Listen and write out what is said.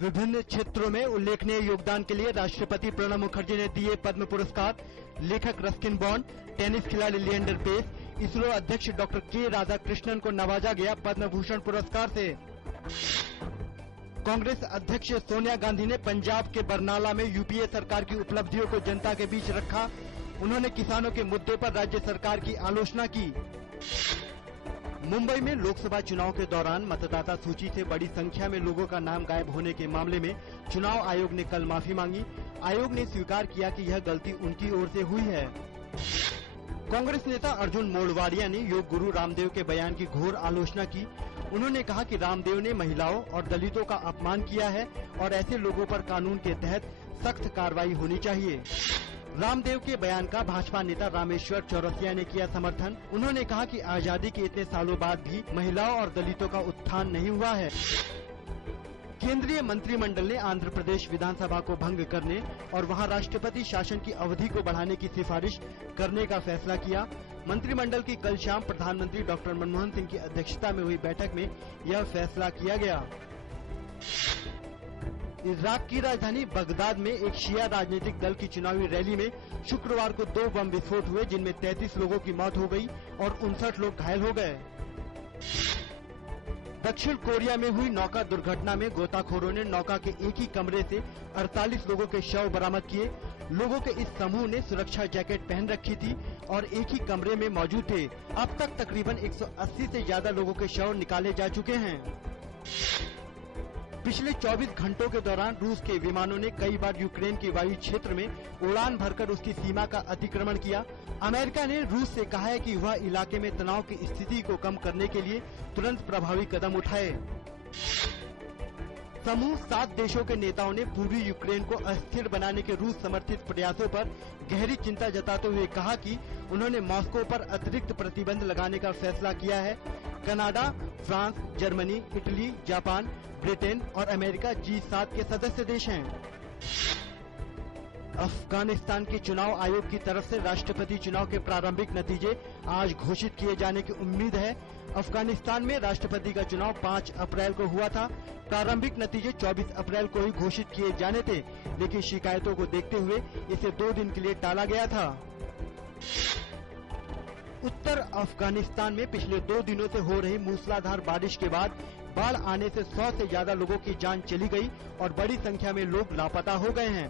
विभिन्न क्षेत्रों में उल्लेखनीय योगदान के लिए राष्ट्रपति प्रणब मुखर्जी ने दिए पद्म पुरस्कार। लेखक रस्किन बॉन्ड, टेनिस खिलाड़ी लिएंडर पेस, इसरो अध्यक्ष डॉक्टर के राधाकृष्णन को नवाजा गया पद्म भूषण पुरस्कार से। कांग्रेस अध्यक्ष सोनिया गांधी ने पंजाब के बरनाला में यूपीए सरकार की उपलब्धियों को जनता के बीच रखा। उन्होंने किसानों के मुद्दे पर राज्य सरकार की आलोचना की। मुंबई में लोकसभा चुनाव के दौरान मतदाता सूची से बड़ी संख्या में लोगों का नाम गायब होने के मामले में चुनाव आयोग ने कल माफी मांगी। आयोग ने स्वीकार किया कि यह गलती उनकी ओर से हुई है। कांग्रेस नेता अर्जुन मोढवाडिया ने योग गुरु रामदेव के बयान की घोर आलोचना की। उन्होंने कहा कि रामदेव ने महिलाओं और दलितों का अपमान किया है और ऐसे लोगों पर कानून के तहत सख्त कार्रवाई होनी चाहिए। रामदेव के बयान का भाजपा नेता रामेश्वर चौरसिया ने किया समर्थन। उन्होंने कहा कि आजादी के इतने सालों बाद भी महिलाओं और दलितों का उत्थान नहीं हुआ है। केंद्रीय मंत्रिमंडल ने आंध्र प्रदेश विधानसभा को भंग करने और वहां राष्ट्रपति शासन की अवधि को बढ़ाने की सिफारिश करने का फैसला किया। मंत्रिमंडल की कल शाम प्रधानमंत्री डॉक्टर मनमोहन सिंह की अध्यक्षता में हुई बैठक में यह फैसला किया गया। इराक की राजधानी बगदाद में एक शिया राजनीतिक दल की चुनावी रैली में शुक्रवार को 2 बम विस्फोट हुए, जिनमें 33 लोगों की मौत हो गई और 59 लोग घायल हो गए। दक्षिण कोरिया में हुई नौका दुर्घटना में गोताखोरों ने नौका के एक ही कमरे से 48 लोगों के शव बरामद किए। लोगों के इस समूह ने सुरक्षा जैकेट पहन रखी थी और एक ही कमरे में मौजूद थे। अब तक तकरीबन 180 से ज्यादा लोगों के शव निकाले जा चुके हैं। पिछले 24 घंटों के दौरान रूस के विमानों ने कई बार यूक्रेन के वायु क्षेत्र में उड़ान भरकर उसकी सीमा का अतिक्रमण किया। अमेरिका ने रूस से कहा है कि वह इलाके में तनाव की स्थिति को कम करने के लिए तुरंत प्रभावी कदम उठाए। समूह 7 देशों के नेताओं ने पूर्वी यूक्रेन को अस्थिर बनाने के रूस समर्थित प्रयासों पर गहरी चिंता जताते हुए कहा कि उन्होंने मॉस्को पर अतिरिक्त प्रतिबंध लगाने का फैसला किया है। Canada, France, Germany, Italy, Japan, Britain और अमेरिका G7 के सदस्य देश हैं। अफगानिस्तान के चुनाव आयोग की तरफ से राष्ट्रपति चुनाव के प्रारंभिक नतीजे आज घोषित किए जाने की उम्मीद है। अफगानिस्तान में राष्ट्रपति का चुनाव 5 अप्रैल को हुआ था। प्रारंभिक नतीजे 24 अप्रैल को ही घोषित किए जाने थे, लेकिन शिकायतों को देखते हुए इसे 2 दिन के लिए टाला गया था। उत्तर अफगानिस्तान में पिछले 2 दिनों से हो रही मूसलाधार बारिश के बाद बाढ़ आने से 100 से ज्यादा लोगों की जान चली गई और बड़ी संख्या में लोग लापता हो गए हैं।